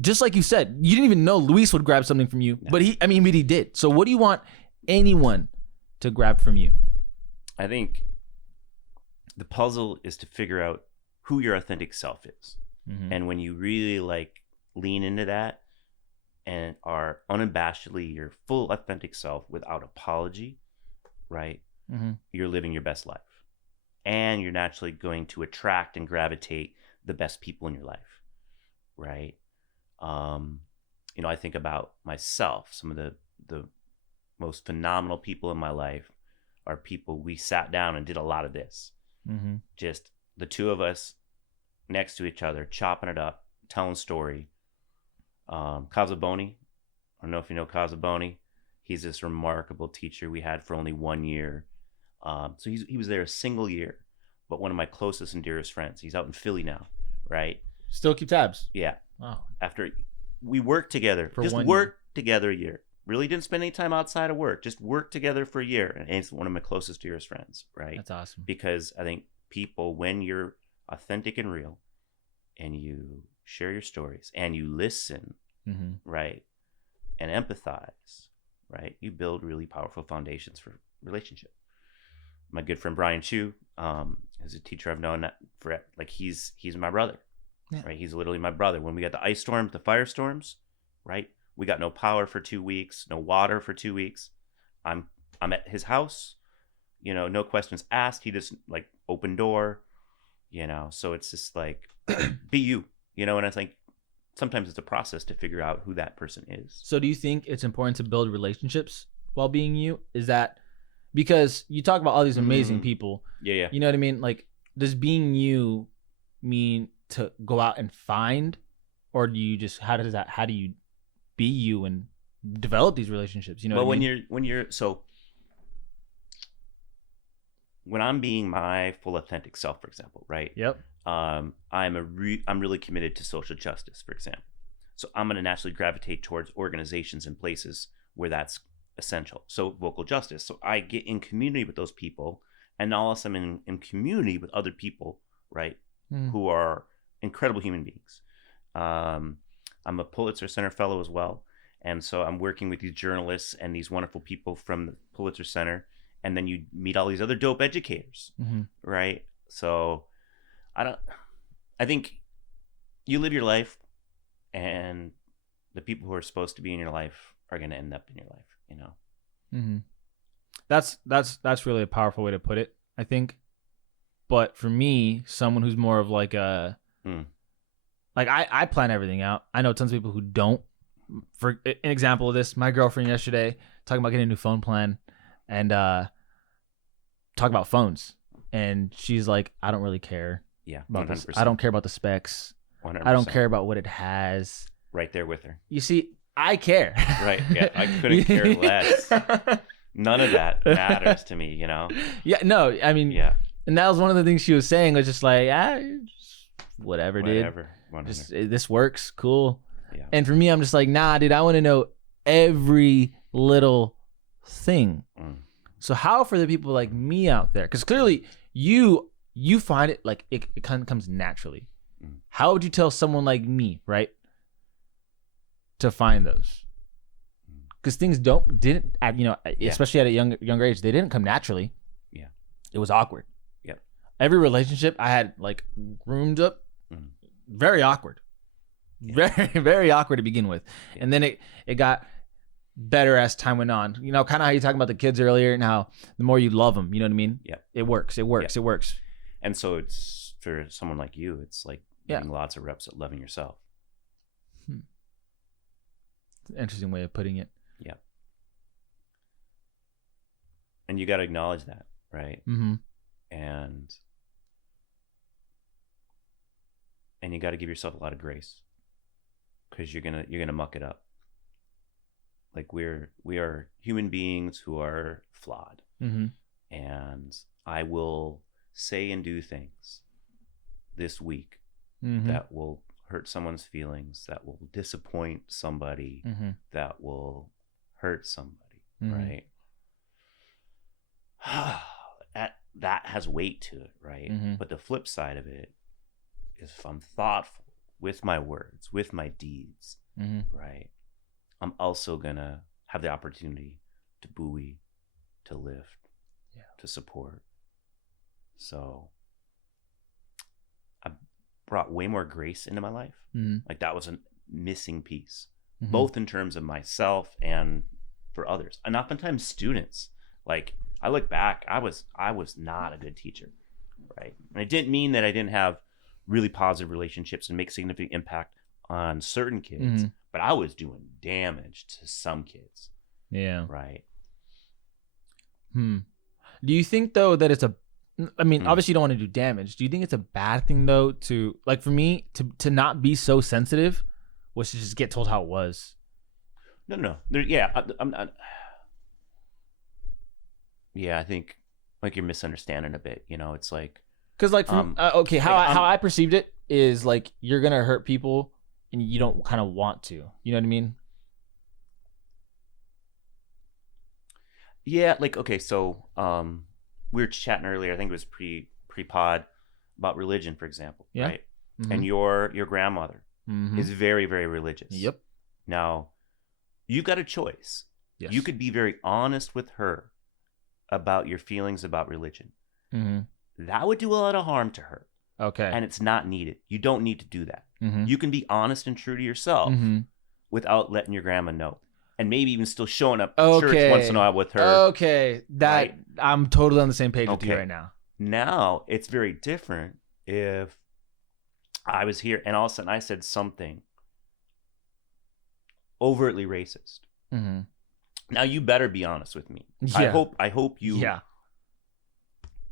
just like you said, you didn't even know Luis would grab something from you, but he did. So what do you want anyone to grab from you? I think the puzzle is to figure out who your authentic self is. And when you really like lean into that and are unabashedly your full authentic self without apology, right? You're living your best life. And you're naturally going to attract and gravitate the best people in your life, right? You know, I think about myself. Some of the most phenomenal people in my life are people we sat down and did a lot of this. Just the two of us next to each other, chopping it up, telling story. Casaboni, I don't know if you know Casaboni. He's this remarkable teacher we had for only 1 year. So he was there a single year, but one of my closest and dearest friends. He's out in Philly now, right? Still keep tabs. Yeah. Wow. After we worked together, together a year. Really didn't spend any time outside of work. Just worked together for a year, and he's one of my closest, dearest friends, right? That's awesome. Because I think people, when you're authentic and real, and you share your stories and you listen, right, and empathize, right, you build really powerful foundations for relationship. My good friend Brian Chu is a teacher I've known for, like, he's my brother, right? He's literally my brother. When we got the ice storms, the firestorms, right, we got no power for 2 weeks, no water for 2 weeks. I'm at his house, you know, no questions asked. He just like open door, you know. So it's just like be you, you know. And I think sometimes it's a process to figure out who that person is. So do you think it's important to build relationships while being you? Is that because you talk about all these amazing people? Yeah. You know what I mean? Like, does being you mean to go out and find, or do you just how do you be you and develop these relationships? You know, well, what I mean? when I'm being my full authentic self, for example, right? Yep. I'm really committed to social justice, for example. So I'm going to naturally gravitate towards organizations and places where that's essential. So vocal justice. So I get in community with those people, and also I'm in community with other people, right? Who are incredible human beings. I'm a Pulitzer Center fellow as well. And so I'm working with these journalists and these wonderful people from the Pulitzer Center. and then you meet all these other dope educators, right? So I think you live your life, and the people who are supposed to be in your life are going to end up in your life, you know? Mm-hmm. That's really a powerful way to put it, I think. But for me, someone who's more of like a, like I plan everything out. I know tons of people who don't. For an example of this, my girlfriend yesterday talking about getting a new phone plan and talking about phones. And she's like, I don't really care. Yeah, about this. I don't care about the specs. 100%. I don't care about what it has. Right there with her. You see, I care. Right. Yeah, I couldn't care less. None of that matters to me, you know? Yeah, no, I mean, yeah. And that was one of the things she was saying, was just like, whatever, dude. Just, this works, cool. Yeah. And for me, I'm just like, nah, dude, I want to know every little thing. So how for the people like me out there, because clearly you find it like it kind of comes naturally. How would you tell someone like me, right, to find those? Because things didn't especially at a younger age, they didn't come naturally. Yeah, it was awkward. Yep. Every relationship I had like groomed up, very awkward. Yeah. Very, very awkward to begin with. Yeah. And then it got better as time went on. You know, kind of how you talking about the kids earlier and how the more you love them, you know what I mean? Yeah. It works. Yeah. And so it's for someone like you, it's like getting lots of reps at loving yourself. Interesting way of putting it. Yeah. And you got to acknowledge that, right? And you got to give yourself a lot of grace, because you're gonna muck it up. Like we are human beings who are flawed, and I will say and do things this week that will hurt someone's feelings, that will disappoint somebody, that will hurt somebody, right? That has weight to it, right? But the flip side of it is, if I'm thoughtful with my words, with my deeds, right, I'm also gonna have the opportunity to buoy, to lift, to support. So I brought way more grace into my life. Like that was a missing piece, both in terms of myself and for others. And oftentimes students, like I look back, I was not a good teacher, right? And it didn't mean that I didn't have really positive relationships and make significant impact on certain kids, but I was doing damage to some kids. Yeah. Right. Do you think though that it's obviously you don't want to do damage. Do you think it's a bad thing though to, like for me, to not be so sensitive was to just get told how it was? No. I'm not. Yeah, I think like you're misunderstanding a bit. You know, it's like, because like how I perceived it is like you're gonna hurt people and you don't kind of want to. You know what I mean? Yeah, like okay, so we were chatting earlier. I think it was pre-pod about religion, for example, right? And your grandmother is very, very religious. Yep. Now, you got a choice. Yes. You could be very honest with her about your feelings about religion. That would do a lot of harm to her. Okay. And it's not needed. You don't need to do that. You can be honest and true to yourself without letting your grandma know. And maybe even still showing up at church once in a while with her. Okay. Right? I'm totally on the same page with you right now. Now, it's very different if I was here and all of a sudden I said something overtly racist. Now, you better be honest with me. Yeah. I hope you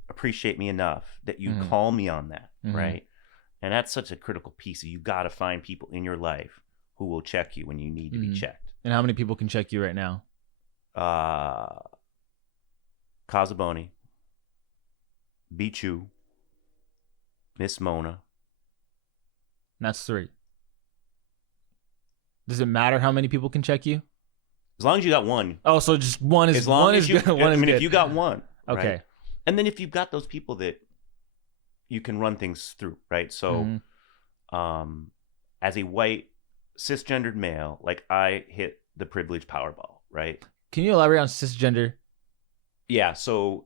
appreciate me enough that you call me on that, right? And that's such a critical piece. You got to find people in your life who will check you when you need to be checked. And how many people can check you right now? Casaboni, Bichu, Miss Mona. That's 3. Does it matter how many people can check you? As long as you got one. Oh, so just one is good. If you got one. Okay. Right? And then if you've got those people that you can run things through, right? So as a white cisgendered male, like I hit the privilege Powerball, right? Can you elaborate on cisgender? Yeah. So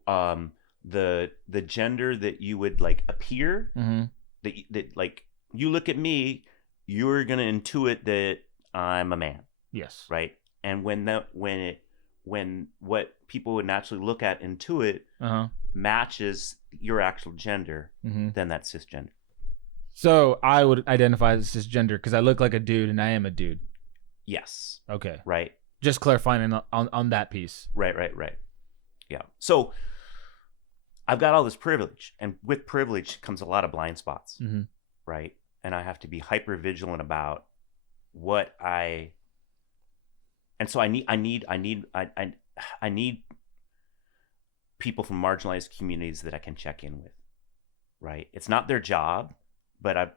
the gender that you would like appear, Mm-hmm. that like you look at me, you're gonna intuit that I'm a man, Yes. right? And when what people would naturally look at intuit Uh-huh. matches your actual gender, Mm-hmm. then that's cisgender. So I would identify as cisgender because I look like a dude and I am a dude. Yes. Okay. Right. Just clarifying on that piece. Right. Yeah. So I've got all this privilege, and with privilege comes a lot of blind spots, Mm-hmm. right? And I have to be hyper vigilant about what I. And so I need people from marginalized communities that I can check in with, right? It's not their job, but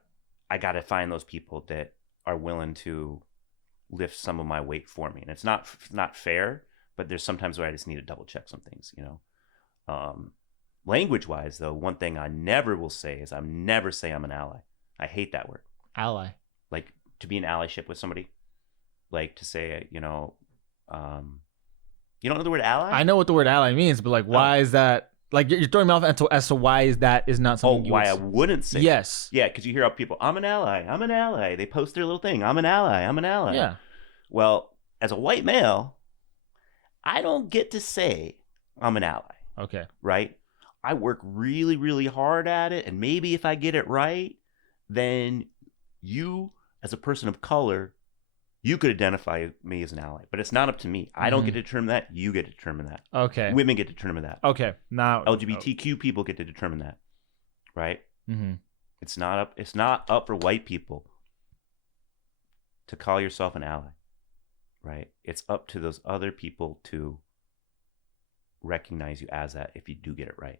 I got to find those people that are willing to lift some of my weight for me. And it's not fair, but there's sometimes where I just need to double check some things, you know. Language wise, though, one thing I never will say is I never say I'm an ally. I hate that word. Ally. Like to be in allyship with somebody, like to say, you know, you don't know the word ally? I know what the word ally means, but like, why is that? Like, you're throwing me off as to why is that is not something. Oh, why I wouldn't say? Yes. Yeah, because you hear how people, I'm an ally. I'm an ally. They post their little thing. I'm an ally. I'm an ally. Yeah. Well, as a white male, I don't get to say I'm an ally. Okay. Right? I work really, really hard at it. And maybe if I get it right, then you, as a person of color, you could identify me as an ally. But it's not up to me. I don't get to determine that. You get to determine that. Okay. Women get to determine that. Okay. Now LGBTQ people get to determine that. Right? Mm-hmm. It's not up for white people to call yourself an ally. Right? It's up to those other people to recognize you as that if you do get it right.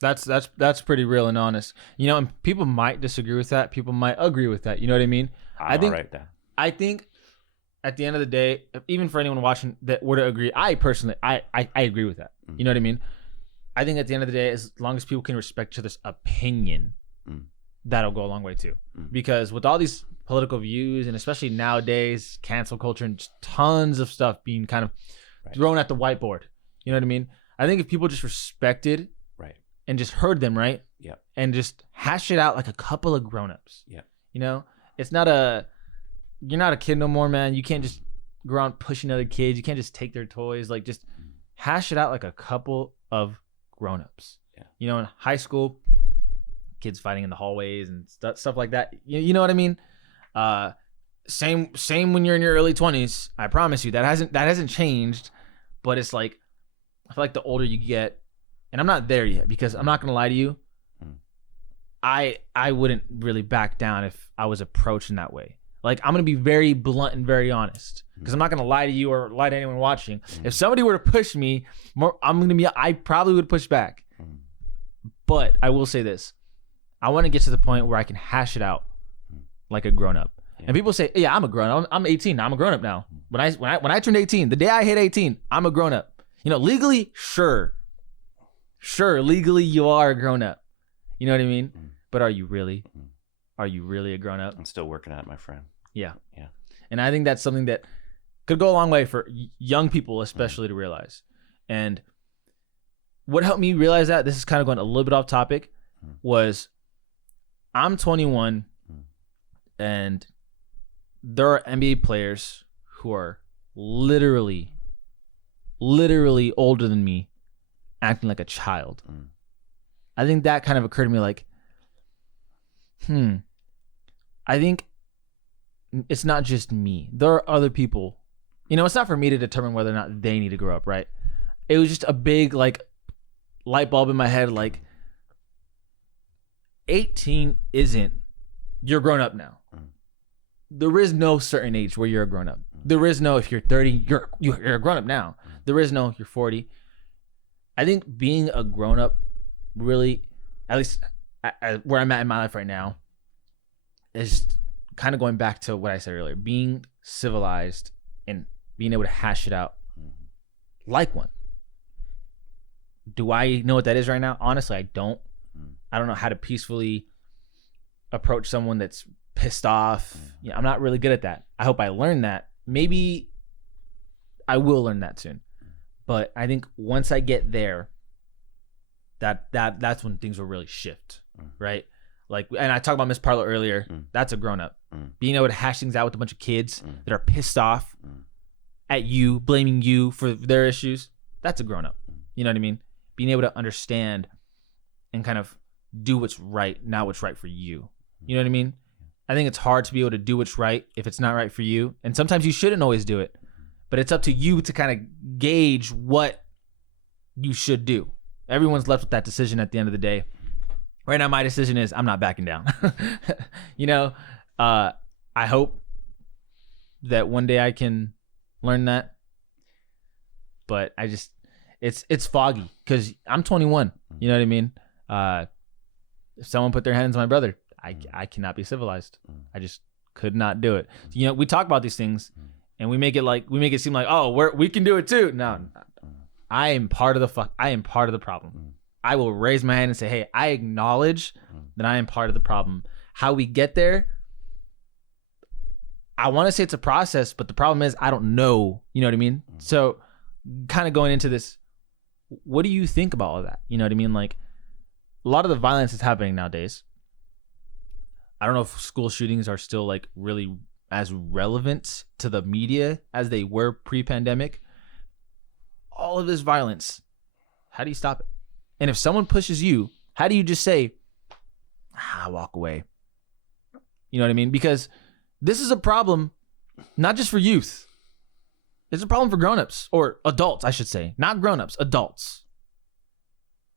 That's pretty real and honest. You know, and people might disagree with that. People might agree with that. You know what I mean? I think all right with that. I think at the end of the day, even for anyone watching that were to agree, I personally I agree with that. You know what I mean? I think at the end of the day, as long as people can respect each other's opinion, that'll go a long way too. Because with all these political views, and especially nowadays, cancel culture and just tons of stuff being kind of thrown at the whiteboard. You know what I mean? I think if people just respected and just heard them, right? Yeah. And just hash it out like a couple of grown-ups. Yeah. You know? You're not a kid no more, man. You can't just go around pushing other kids. You can't just take their toys. Like, just hash it out like a couple of grown-ups. Yeah. You know, in high school, kids fighting in the hallways and stuff like that. You know what I mean? Same when you're in your early 20s. I promise you that hasn't changed. But it's like, I feel like the older you get, and I'm not there yet, because I'm not gonna lie to you, I wouldn't really back down if I was approached in that way. Like, I'm gonna be very blunt and very honest, because I'm not gonna lie to you or lie to anyone watching. If somebody were to push me more, I probably would push back. But I will say this: I want to get to the point where I can hash it out like a grown up. And people say, "Yeah, I'm a grown up. I'm 18. I'm a grown up now." When I turned 18, the day I hit 18, I'm a grown up. You know, legally, sure, legally you are a grown up. You know what I mean? But are you really? Are you really a grown up? I'm still working on it, my friend. Yeah. Yeah. And I think that's something that could go a long way for young people, especially to realize. And what helped me realize that, this is kind of going a little bit off topic, was I'm 21 and there are NBA players who are literally older than me, acting like a child. I think that kind of occurred to me, like, I think it's not just me. There are other people. You know, it's not for me to determine whether or not they need to grow up, right? It was just a big, like, light bulb in my head, like, 18 isn't, you're grown up now. There is no certain age where you're a grown up. There is no, if you're 30, you're a grown up now. There is no, you're 40. I think being a grown up really, at least where I'm at in my life right now, is kind of going back to what I said earlier, being civilized and being able to hash it out like one. Do I know what that is right now? Honestly, I don't. I don't know how to peacefully approach someone that's pissed off. I'm not really good at that. I hope I learn that. Maybe I will learn that soon. But I think once I get there, that's when things will really shift, right? Like, and I talked about Miss Parlow earlier. That's a grown up. Being able to hash things out with a bunch of kids that are pissed off at you, blaming you for their issues. That's a grown up. You know what I mean? Being able to understand and kind of do what's right, not what's right for you. You know what I mean? I think it's hard to be able to do what's right if it's not right for you. And sometimes you shouldn't always do it. But it's up to you to kind of gauge what you should do. Everyone's left with that decision at the end of the day. Right now, my decision is I'm not backing down. You know, I hope that one day I can learn that. But I just, it's foggy because I'm 21. You know what I mean? If someone put their hands on my brother, I cannot be civilized. I just could not do it. You know, we talk about these things and we make it seem like, oh, we can do it too. No, I am part of the problem. I will raise my hand and say, hey, I acknowledge that I am part of the problem. How we get there, I want to say it's a process, but the problem is I don't know. You know what I mean? So kind of going into this, what do you think about all that? You know what I mean? Like, a lot of the violence is happening nowadays. I don't know if school shootings are still like really as relevant to the media as they were pre-pandemic. All of this violence, how do you stop it? And if someone pushes you, how do you just say, walk away? You know what I mean? Because this is a problem, not just for youth. It's a problem for grown-ups, or adults, I should say. Not grown-ups, adults.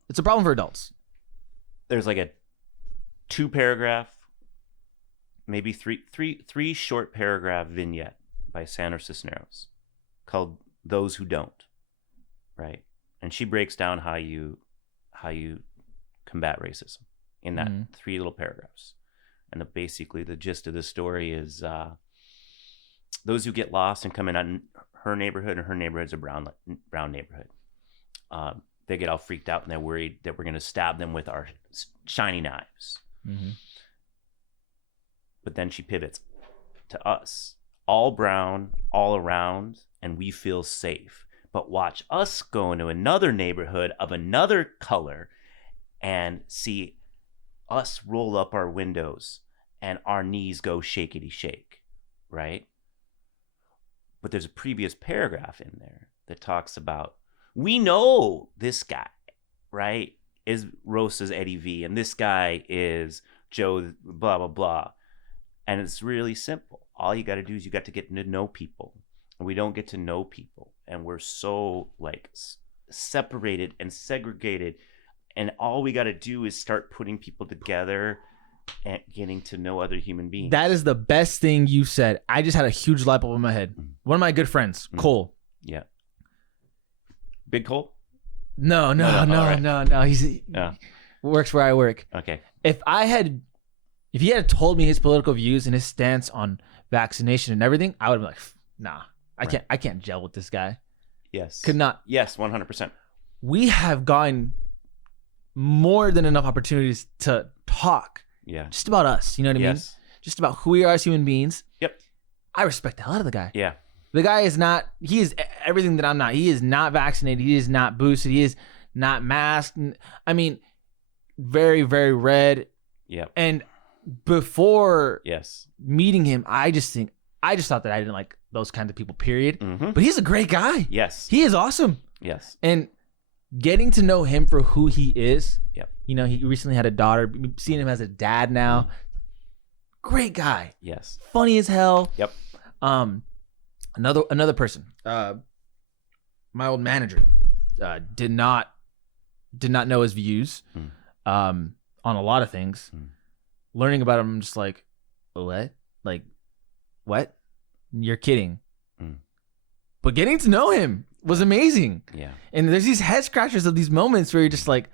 It's a problem for adults. There's like a 2-paragraph, maybe three short paragraph vignette by Sanderson called "Those Who Don't," right? And she breaks down how you combat racism in that 3 little paragraphs. And basically the gist of the story is those who get lost and come in on her neighborhood, and her neighborhood's a brown neighborhood. They get all freaked out and they're worried that we're going to stab them with our shiny knives. But then she pivots to us, all brown, all around, and we feel safe. But watch us go into another neighborhood of another color and see us roll up our windows and our knees go shakety shake, right? But there's a previous paragraph in there that talks about, we know this guy, right, is Rosa's Eddie V, and this guy is Joe, blah, blah, blah. And it's really simple. All you got to do is you got to get to know people. And we don't get to know people. And we're so like separated and segregated. And all we got to do is start putting people together and getting to know other human beings. That is the best thing you said. I just had a huge light bulb in my head. One of my good friends, Cole. Yeah. Big Cole? No. He works where I work. Okay. If he had told me his political views and his stance on vaccination and everything, I would have been like, nah, I can't gel with this guy. Yes. Could not. Yes, 100%. We have gotten more than enough opportunities to talk. Yeah. Just about us. You know what I mean? Just about who we are as human beings. Yep. I respect the hell out of the guy. Yeah. The guy is everything that I'm not. He is not vaccinated. He is not boosted. He is not masked. I mean, very, very red. Yeah. And before yes, meeting him, I just thought that I didn't like those kinds of people, period. But he's a great guy. Yes. He is awesome. Yes. And getting to know him for who he is. Yep. You know, he recently had a daughter. Seeing him as a dad now. Great guy. Yes. Funny as hell. Yep. Another person. My old manager did not know his views on a lot of things. Learning about him, I'm just like, what? Like, what? You're kidding. But getting to know him was amazing. Yeah. And there's these head scratchers of these moments where you're just like,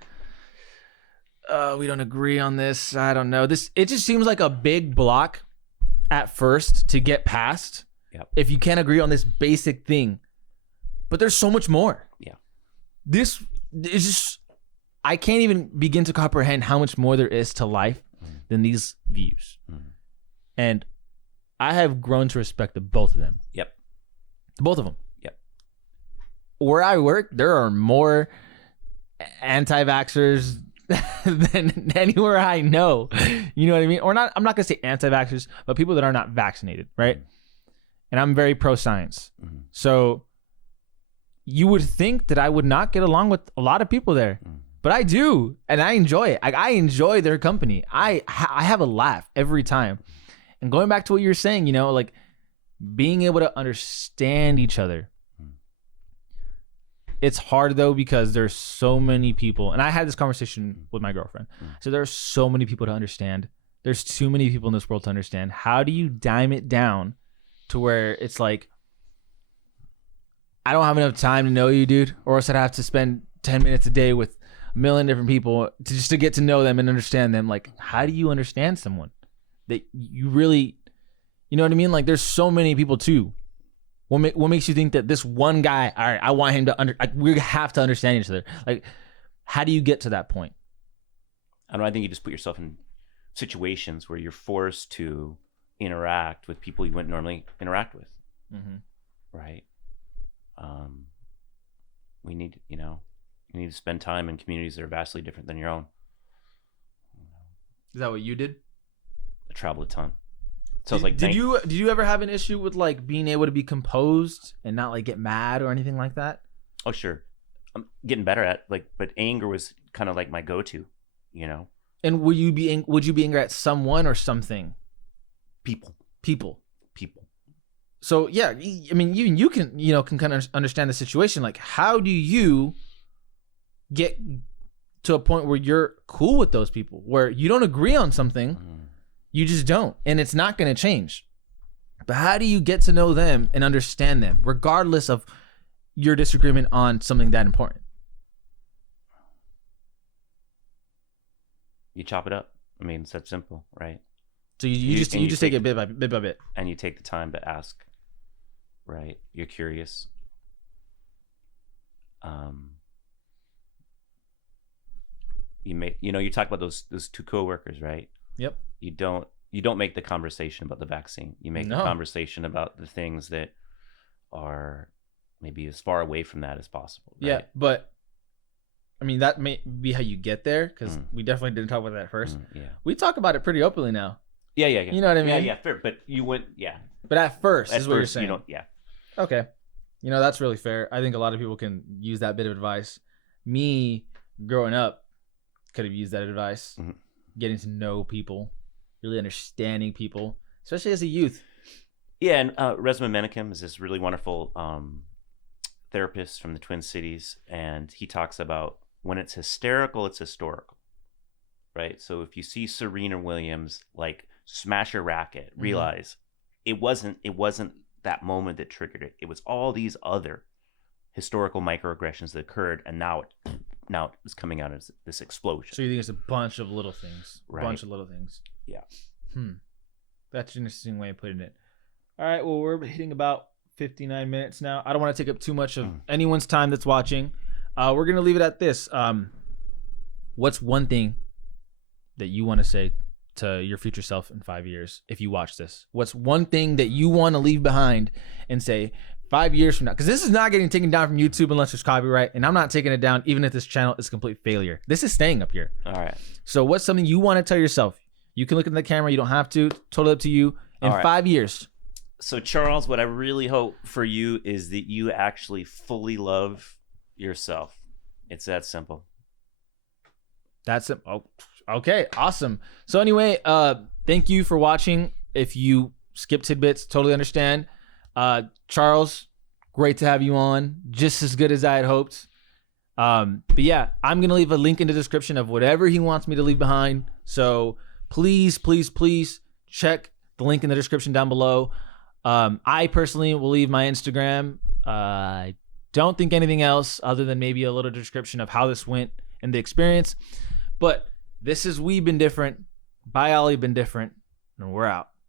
we don't agree on this. I don't know. It just seems like a big block at first to get past. Yep. If you can't agree on this basic thing. But there's so much more. Yeah. This is just, I can't even begin to comprehend how much more there is to life than these views. And I have grown to respect the both of them. Yep. The both of them. Yep. where I work, there are more anti-vaxxers than anywhere I know. You know what I mean? Or not, I'm not gonna say anti-vaxxers, but people that are not vaccinated, right? And I'm very pro-science. Mm-hmm. So you would think that I would not get along with a lot of people there, but I do, and I enjoy it. I enjoy their company. I have a laugh every time. And going back to what you were saying, you know, like being able to understand each other. It's hard though, because there's so many people, and I had this conversation with my girlfriend. So there's so many people to understand. There's too many people in this world to understand. How do you dime it down to where it's like, I don't have enough time to know you, dude, or else I'd have to spend 10 minutes a day with a million different people to get to know them and understand them. Like, how do you understand someone that you really, you know what I mean? Like, there's so many people too. What makes you think that this one guy, all right, I want him to we have to understand each other? Like, how do you get to that point? I don't know. I think you just put yourself in situations where you're forced to interact with people you wouldn't normally interact with. Right. We need, you need to spend time in communities that are vastly different than your own. Is that what you did? I travel a ton. So did you ever have an issue with like being able to be composed and not like get mad or anything like that? Oh, sure. I'm getting better at but anger was kind of like my go-to, And would you be angry at someone or something? People. So yeah, I mean, even you can kind of understand the situation. Like, how do you get to a point where you're cool with those people, where you don't agree on something? You just don't, and it's not going to change. But how do you get to know them and understand them, regardless of your disagreement on something that important? You chop it up. I mean, it's that simple, right? So you just take it bit by bit, and you take the time to ask. Right, you're curious. You talk about those two coworkers, right? Yep. You don't make the conversation about the vaccine. You make the conversation about the things that are maybe as far away from that as possible. Right? Yeah, but I mean, that may be how you get there, because we definitely didn't talk about that first. Yeah, we talk about it pretty openly now. Yeah. You know what I mean? Yeah, fair. But you went, yeah. But at first, is what you're saying. You don't, yeah. Okay. That's really fair. I think a lot of people can use that bit of advice. Me, growing up, could have used that advice. Getting to know people, really understanding people, especially as a youth. Yeah, and Resma Menakem is this really wonderful therapist from the Twin Cities, and he talks about when it's hysterical, it's historical, right? So if you see Serena Williams like smash a racket, realize it wasn't that moment that triggered it. It was all these other historical microaggressions that occurred, and now it's coming out as this explosion. So you think it's a bunch of little things, right? A bunch of little things. Yeah. That's an interesting way of putting it. All right. Well, we're hitting about 59 minutes now. I don't want to take up too much of anyone's time that's watching. We're gonna leave it at this. What's one thing that you want to say to your future self in 5 years if you watch this? What's one thing that you want to leave behind and say 5 years from now? Because this is not getting taken down from YouTube unless there's copyright, and I'm not taking it down even if this channel is a complete failure. This is staying up here. All right. So what's something you want to tell yourself? You can look in the camera. You don't have to. Totally up to you. In 5 years. So Charles, what I really hope for you is that you actually fully love yourself. It's that simple. That's it. Oh, okay. Awesome. So anyway, thank you for watching. If you skip tidbits, totally understand. Charles, great to have you on. Just as good as I had hoped. But yeah, I'm going to leave a link in the description of whatever he wants me to leave behind. So please check the link in the description down below. I personally will leave my Instagram. I don't think anything else other than maybe a little description of how this went and the experience. But this is We've Been Different. By Ollie Been Different. And we're out.